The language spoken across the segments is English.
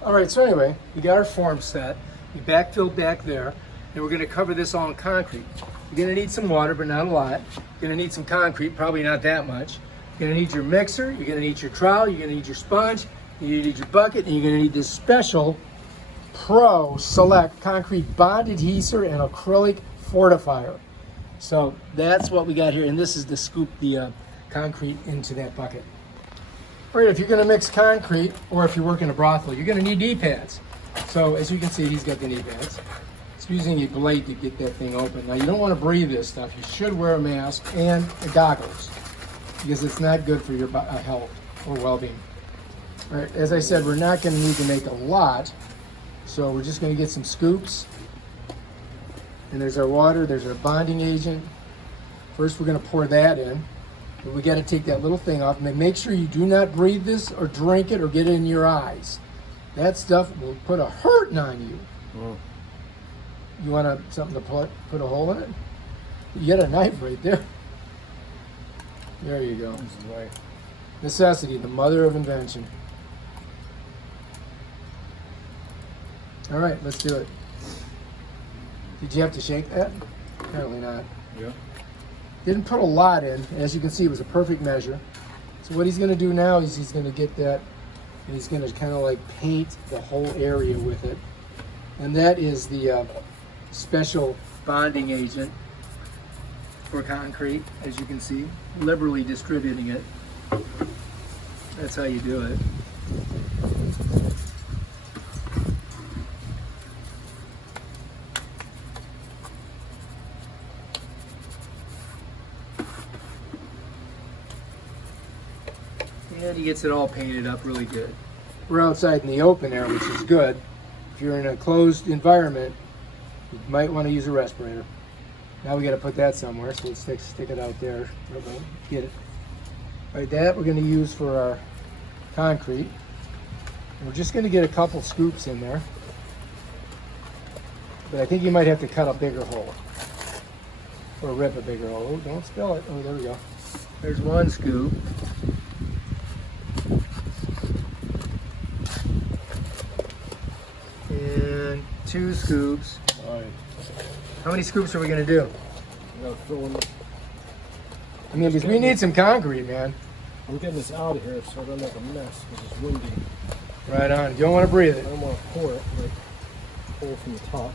All right, so anyway, we got our form set. We backfilled back there, and we're gonna cover this all in concrete. You're gonna need some water, but not a lot. You're gonna need some concrete, probably not that much. You're gonna need your mixer, you're gonna need your trowel, you're gonna need your sponge, you're gonna need your bucket, and you're gonna need this special Pro Select concrete bond adhesive and acrylic fortifier. So that's what we got here, and this is to scoop the concrete into that bucket. All right, if you're gonna mix concrete, or if you're working a brothel, you're gonna need knee pads. So as you can see, he's got the knee pads. It's using a blade to get that thing open. Now you don't wanna breathe this stuff. You should wear a mask and goggles, because it's not good for your health or well-being. All right, as I said, we're not gonna need to make a lot, so we're just gonna get some scoops. And there's our water, there's our bonding agent. First, we're gonna pour that in. But we gotta take that little thing off. And make sure you do not breathe this or drink it or get it in your eyes. That stuff will put a hurting on you. Mm. You want something to put a hole in it? You got a knife right there. There you go. Right. Necessity, the mother of invention. All right, let's do it. Did you have to shake that? Apparently not. Yeah. Didn't put a lot in. As you can see, it was a perfect measure. So what he's going to do now is he's going to get that, and he's going to kind of like paint the whole area with it. And that is the special bonding agent for concrete, as you can see, liberally distributing it. That's how you do it. And he gets it all painted up really good. We're outside in the open air, which is good. If you're in a closed environment, you might want to use a respirator. Now we got to put that somewhere, so let's stick it out there. Get it. All right, that we're going to use for our concrete. And we're just going to get a couple scoops in there. But I think you might have to cut a bigger hole. Or rip a bigger hole. Oh, don't spill it. Oh, there we go. There's one scoop. And 2 scoops. All right. How many scoops are we going to do? I gotta fill in. I mean, because we need some concrete, man. I'm getting this out of here so I don't make a mess because it's windy. Right on. You don't want to breathe I it. don't want to pour it, like, pour from the top.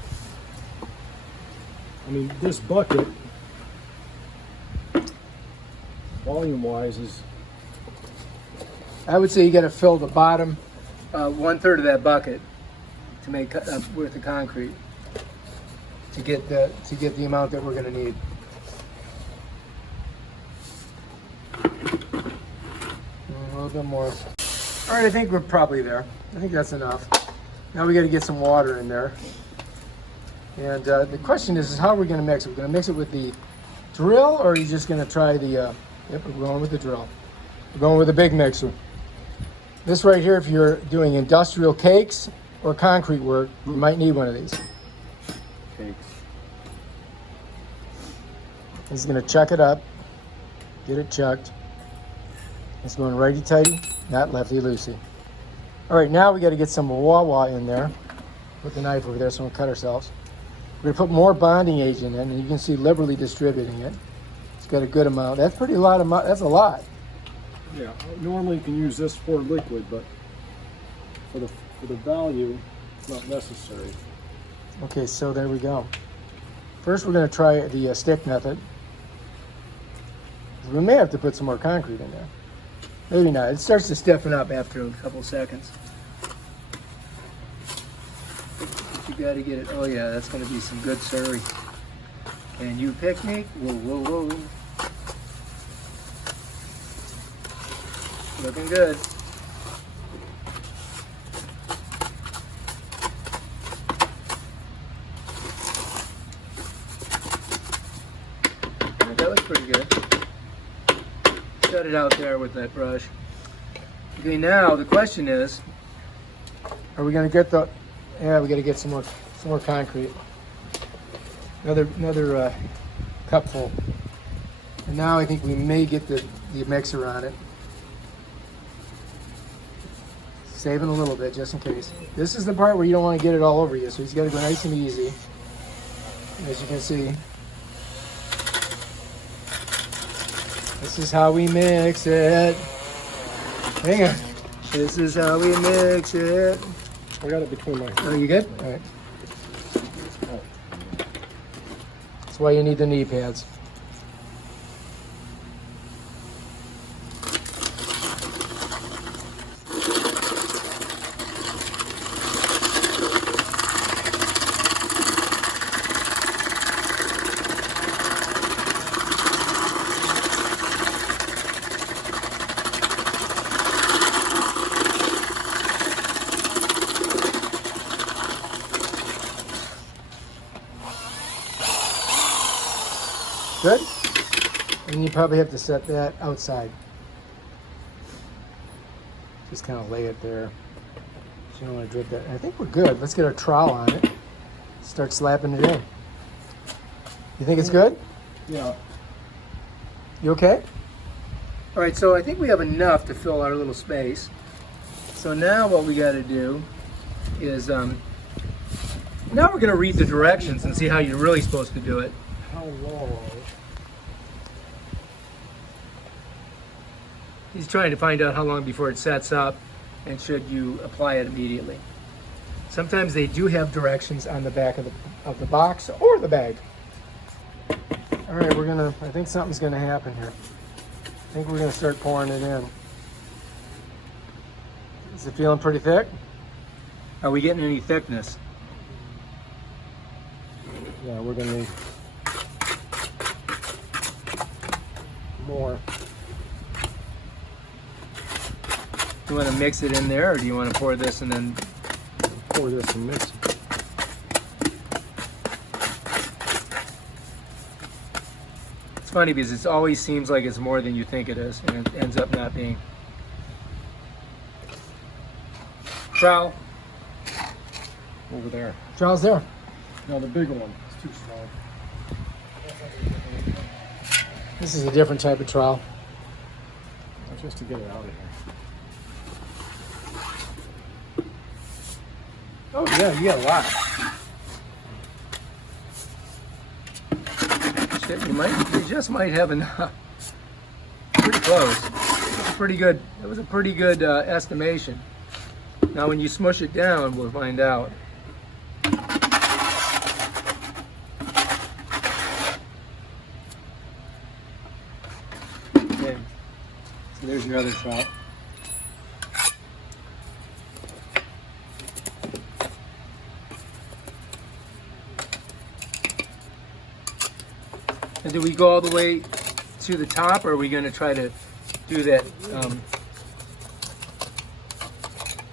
I mean, this bucket, volume-wise, is... I would say you got to fill the bottom 1/3 of that bucket to make worth of concrete to get the amount that we're going to need. A little bit more. All right, I think we're probably there. I think that's enough. Now we got to get some water in there. And the question is how are we going to mix it? We're going to mix it with the drill, or are you just going to try the? Yep, we're going with the drill. We're going with the big mixer. This right here, if you're doing industrial cakes or concrete work, you might need one of these. Cakes. He's going to chuck it up, get it chucked. It's going righty-tighty, not lefty-loosey. All right, now we got to get some wah-wah in there. Put the knife over there so we don't cut ourselves. We're going to put more bonding agent in, and you can see liberally distributing it. It's got a good amount. That's pretty lot of. That's a lot. Yeah, normally you can use this for liquid, but for the value, it's not necessary. Okay, so there we go. First, we're going to try the stick method. We may have to put some more concrete in there. Maybe not. It starts to stiffen up after a couple seconds. You got to get it. Oh yeah, that's going to be some good surrey. Can you picnic? Whoa, whoa, whoa. Looking good. That looks pretty good. Cut it out there with that brush. Okay, now the question is, are we going to get the? Yeah, we got to get some more concrete. Another cupful. And now I think we may get the mixer on it. Saving a little bit just in case. This is the part where you don't want to get it all over you, so he's got to go nice and easy. As you can see. This is how we mix it. Hang on. This is how we mix it. I got it between my. Oh, you good? All right. That's why you need the knee pads. Good? And you probably have to set that outside. Just kind of lay it there. So you don't want to drip that. I think we're good. Let's get our trowel on it. Start slapping it in. You think it's good? Yeah. You okay? All right, so I think we have enough to fill our little space. So now what we got to do is, now we're going to read the directions and see how you're really supposed to do it. How long? He's trying to find out how long before it sets up and should you apply it immediately. Sometimes they do have directions on the back of the box or the bag. All right, I think something's gonna happen here. I think we're gonna start pouring it in. Is it feeling pretty thick? Are we getting any thickness? Yeah, we're gonna need more. Do you want to mix it in there, or do you want to pour this and then Pour this and mix it. It's funny because it always seems like it's more than you think it is, and it ends up not being. Trowel. Over there. Trowel's there. No, the bigger one. It's too small. This is a different type of trowel. Just to get it out of here. Oh yeah, you got a lot. Shit, you just might have enough. Pretty close. That was a pretty good estimation. Now when you smush it down, we'll find out. Okay. So there's your other trowel. And do we go all the way to the top, or are we going to try to do that?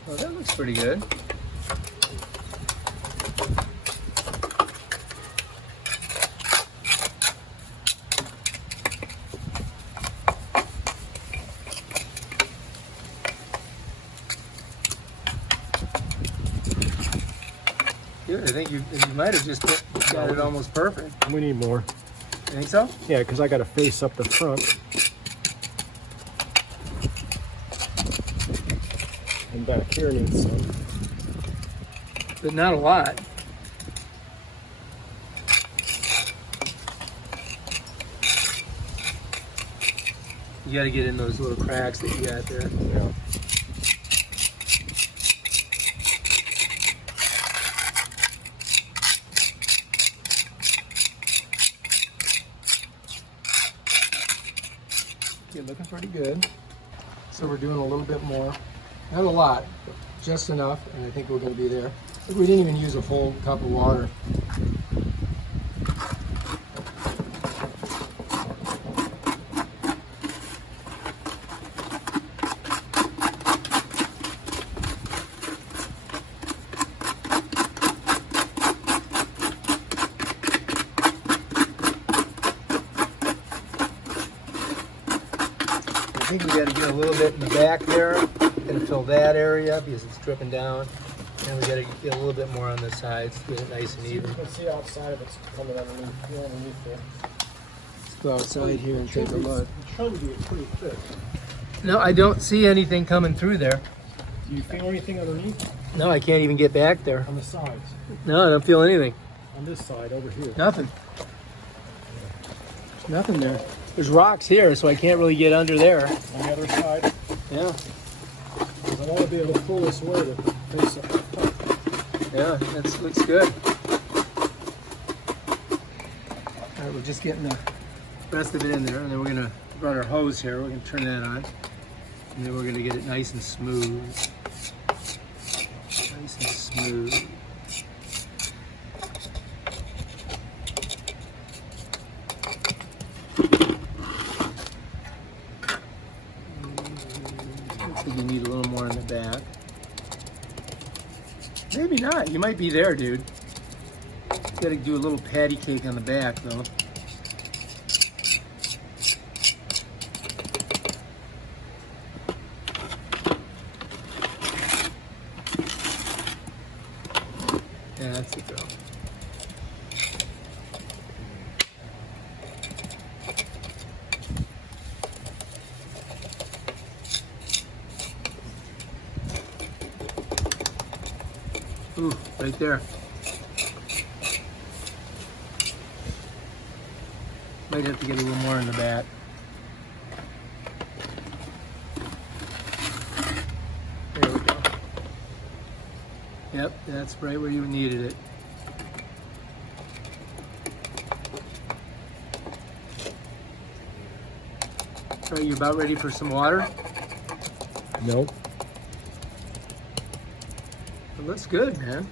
Oh, that looks pretty good. Good. I think you might have just got it almost perfect. We need more. You think so? Yeah, because I got to face up the front. And back here needs some. But not a lot. You got to get in those little cracks that you got there. Yeah. Okay, looking pretty good. So we're doing a little bit more. Not a lot, but just enough, and I think we're going to be there. I think we didn't even use a full cup of water. I think we got to get a little bit in the back there. Going to fill that area because it's dripping down. And we got to get a little bit more on the sides to get it nice and even. You can see outside of it's coming underneath there. Let's go outside here and take a look. It should be pretty thick. No, I don't see anything coming through there. Do you feel anything underneath? No, I can't even get back there. On the sides. No, I don't feel anything. On this side, over here. Nothing. There's nothing there. There's rocks here, so I can't really get under there. On the other side. Yeah. Because I want to be able to pull this way to face it. Yeah, that looks good. All right, we're just getting the rest of it in there, and then we're gonna run our hose here. We're gonna turn that on, and then we're gonna get it nice and smooth. Nice and smooth. Looks like you need a little more in the back. Maybe not. You might be there, dude. Got to do a little patty cake on the back, though. Yeah, that's it, though. Ooh, right there. Might have to get a little more in the back. There we go. Yep, that's right where you needed it. So you about ready for some water? Nope. It looks good, man.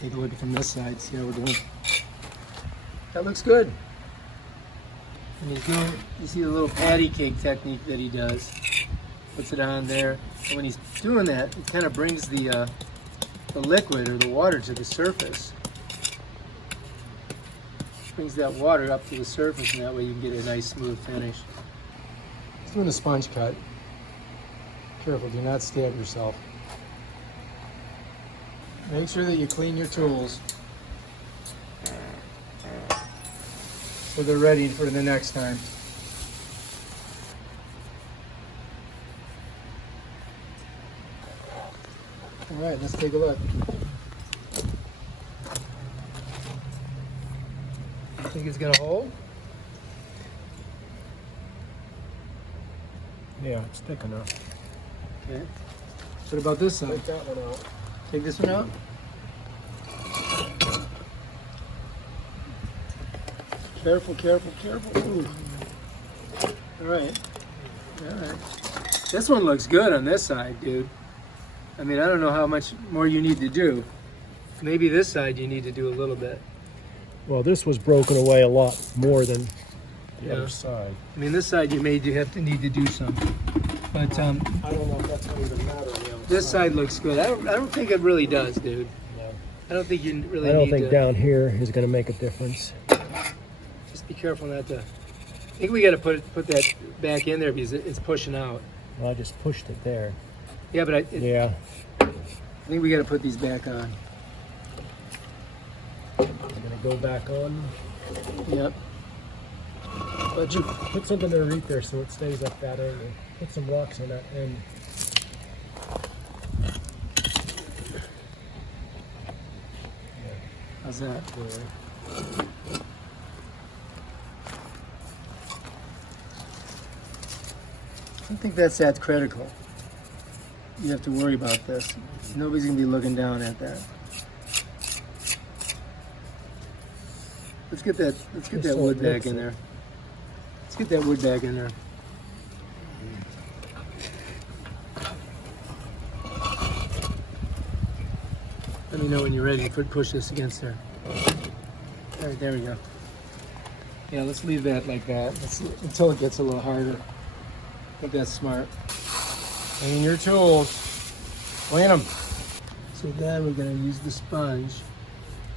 Take a look from this side, see how we're doing. That looks good. And he's doing, you see the little patty cake technique that he does. Puts it on there. And when he's doing that, it kind of brings the liquid or the water to the surface. Brings that water up to the surface, and that way you can get a nice smooth finish. He's doing a sponge cut. Careful, do not stab yourself. Make sure that you clean your tools so they're ready for the next time. All right, let's take a look. Think it's gonna hold? Yeah, it's thick enough. Okay. What about this side? Take that one out. Take this one out? Careful, careful, careful. Ooh. All right. All right. This one looks good on this side, dude. I mean, I don't know how much more you need to do. Maybe this side you need to do a little bit. Well, this was broken away a lot more than the Yeah. other side. I mean, this side you may need to do some. But I don't know if that's going to even matter. this side looks good. I don't think it really does, dude. No. I don't think you really I don't need think to. down here is going to make a difference. Just be careful not to. I think we got to put that back in there because it's pushing out. Well, I just pushed it there. Yeah, but I Yeah. think we got to put these back on. I'm going to go back on. Yep. But you Put something underneath there so it stays at that angle. Put some rocks on that end. how's that? I don't think that's that critical. You have to worry about this. Nobody's gonna be looking down at that. Let's get that. Let's get Just that so wood it back looks in it. there. Let's get that wood back in there. Let me know when you're ready to push this against there. All right, there we go. Yeah, let's leave that like that until it gets a little harder. I think that's smart. Clean your tools. Clean them. So then we're going to use the sponge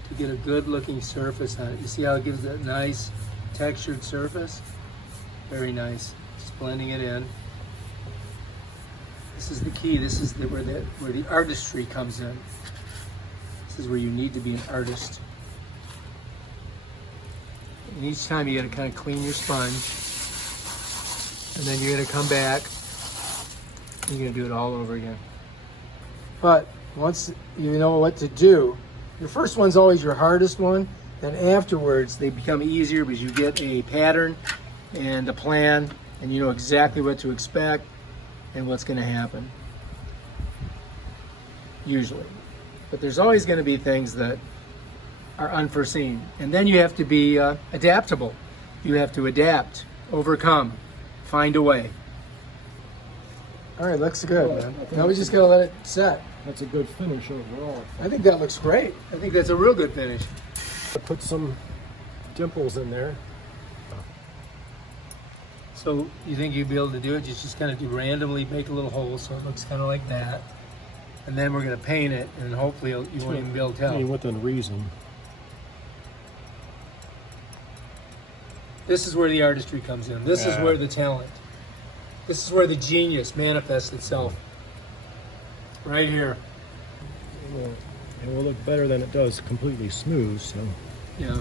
to get a good looking surface on it. You see how it gives that nice textured surface? Very nice. Just blending it in. This is the key. This is where the artistry comes in. This is where you need to be an artist. And each time you gotta kind of clean your sponge. And then you're gonna come back, and you're gonna do it all over again. But once you know what to do, your first one's always your hardest one. Then afterwards, they become easier because you get a pattern and a plan, and you know exactly what to expect and what's gonna happen. Usually. But there's always gonna be things that are unforeseen. And then you have to be adaptable. You have to adapt, overcome, find a way. All right, looks good, man. Now we just gotta let it set. That's a good finish overall. I think that looks great. I think that's a real good finish. I put some dimples in there. So you think you'd be able to do it? Just kind of do randomly, make a little hole so it looks kind of like that. And then we're gonna paint it, and hopefully you won't even be able to tell. I mean, within reason. This is where the artistry comes in. This is where the talent. This is where the genius manifests itself. Right here. It will look better than it does completely smooth, so. Yeah.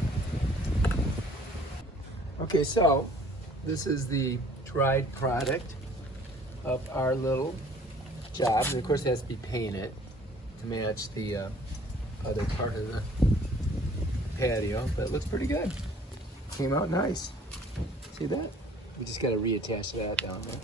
Okay, so this is the dried product of our little job. And of course it has to be painted to match the other part of the patio, but it looks pretty good. Came out nice. See that? We just got to reattach that down there.